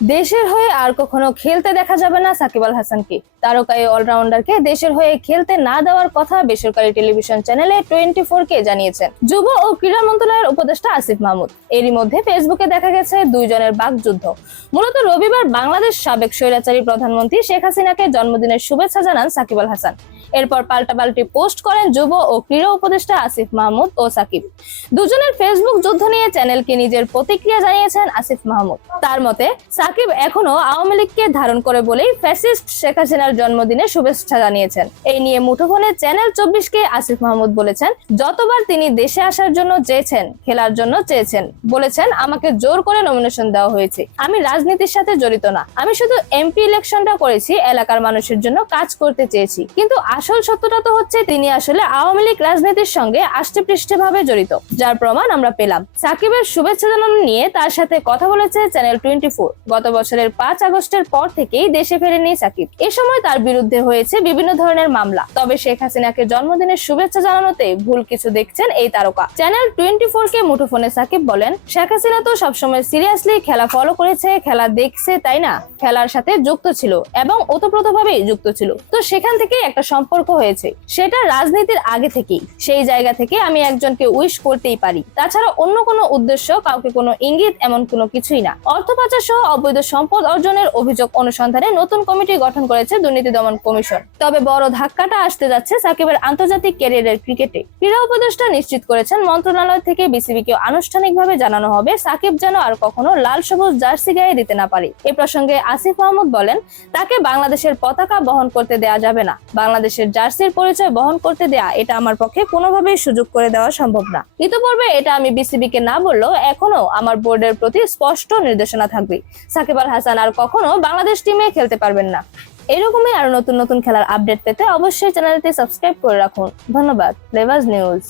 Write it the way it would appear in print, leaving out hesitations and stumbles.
দেশের হয়ে আর কখনো খেলতে দেখা যাবে না সাকিব আল হাসানকে। তারকা এই অলরাউন্ডারকে দেশের হয়ে খেলতে না দেওয়ার কথা বেসরকারি টেলিভিশন চ্যানেলে 24 কে জানিয়েছেন যুব ও ক্রীড়া মন্ত্রণালয়ের উপদেষ্টা আসিফ মাহমুদ। এরই মধ্যে ফেসবুকে দেখা গেছে দুইজনের বাকযুদ্ধ। মূলত রবিবার বাংলাদেশ সাবেক স্বৈরাচারী প্রধানমন্ত্রী শেখ হাসিনাকে জন্মদিনের শুভেচ্ছা জানান সাকিব আল হাসান। এরপর পাল্টাপাল্টি পোস্ট করেন যুব ও ক্রীড়া উপদেষ্টা আসিফ মাহমুদ ও সাকিব। দুজনের ফেসবুক যুদ্ধ নিয়ে চ্যানেলকে নিজের প্রতিক্রিয়া জানিয়েছেন আসিফ মাহমুদ। তার মতে, সাকিব এখনো আওয়ামী লীগকে ধারণ করে বলেই ফ্যাসিস্ট শেখ হাসিনার জন্মদিনে শুভেচ্ছা জানিয়েছেন। এই নিয়ে মুঠোফোনে চ্যানেল 24কে আসিফ মাহমুদ বলেছেন, যতবার তিনি দেশে আসার জন্য চেয়েছেন, খেলার জন্য চেয়েছেন, বলেছেন আমাকে জোর করে নমিনেশন দেওয়া হয়েছে। আমি রাজনীতির সাথে জড়িত না, আমি শুধু এমপি ইলেকশনটা করেছি, এলাকার মানুষের জন্য কাজ করতে চেয়েছি। কিন্তু আসল সত্যটা তো হচ্ছে তিনি আসলে আওয়ামী লীগ রাজনীতির সঙ্গে আষ্টেপৃষ্ঠভাবে জড়িত, যার প্রমাণ আমরা পেলাম। সাকিবের শুভেচ্ছা জানানো নিয়ে তার সাথে কথা বলেছে চ্যানেল 24। গত বছরের 5 আগস্টের পর থেকেই দেশে ফেরেনি সাকিব। এ সময় তার বিরুদ্ধে হয়েছে বিভিন্ন ধরনের মামলা। তবে শেখ হাসিনাকে জন্মদিনের শুভেচ্ছা জানানোতে ভুল কিছু দেখছেন এই তারকা। চ্যানেল 24কে মুঠোফোনে সাকিব বলেন, শেখ হাসিনা তো সবসময় সিরিয়াসলি খেলা ফলো করেছে, খেলা দেখছে, তাই না? খেলার সাথে যুক্ত ছিল এবং ওতপ্রোতভাবেই যুক্ত ছিল। তো সেখান থেকে একটা সম্পর্ক হয়েছে, সেটা রাজনীতির আগে থেকেই। সেই জায়গা থেকে আমি একজনকে উইশ করতেই পারি। তাছাড়া অন্য কোনো উদ্দেশ্য, কাউকে কোনো ইঙ্গিত, এমন কোনো কিছুই না। অর্থ পাচার সহ অবৈধ সম্পদ অর্জনের অভিযোগ অনুসন্ধানে নতুন কমিটি গঠন করেছে দুর্নীতি দমন কমিশন। তবে বড় ধাক্কাটা আসতে যাচ্ছে সাকিবের আন্তর্জাতিক ক্যারিয়ারের ক্রিকেটে। ক্রীড়া উপদেষ্টা নিশ্চিত করেছেন, মন্ত্রণালয় থেকে বিসিবিকে আনুষ্ঠানিকভাবে জানানো হবে সাকিব যেন আর কখনো লাল সবুজ জার্সি গায়ে দিতে না পারে। এ প্রসঙ্গে আসিফ মাহমুদ বলেন, তাকে বাংলাদেশের পতাকা বহন করতে দেয়া যাবে না। বাংলাদেশের জার্সির পরিচয় বহন করতে দেয়া, এটা আমার পক্ষে কোনোভাবেই সুযোগ করে দেওয়া সম্ভব না। ইতিপূর্বে এটা আমি বিসিবিকে না বললেও এখনো আমার বোর্ডের প্রতি স্পষ্ট নির্দেশনা থাকবে। সাকিব আল হাসান আর কখনো বাংলাদেশ টিমে খেলতে পারবেন না। এরকমই আরো নতুন নতুন খেলার আপডেট পেতে অবশ্যই চ্যানেলটি সাবস্ক্রাইব করে রাখুন। ধন্যবাদ। Flavours news.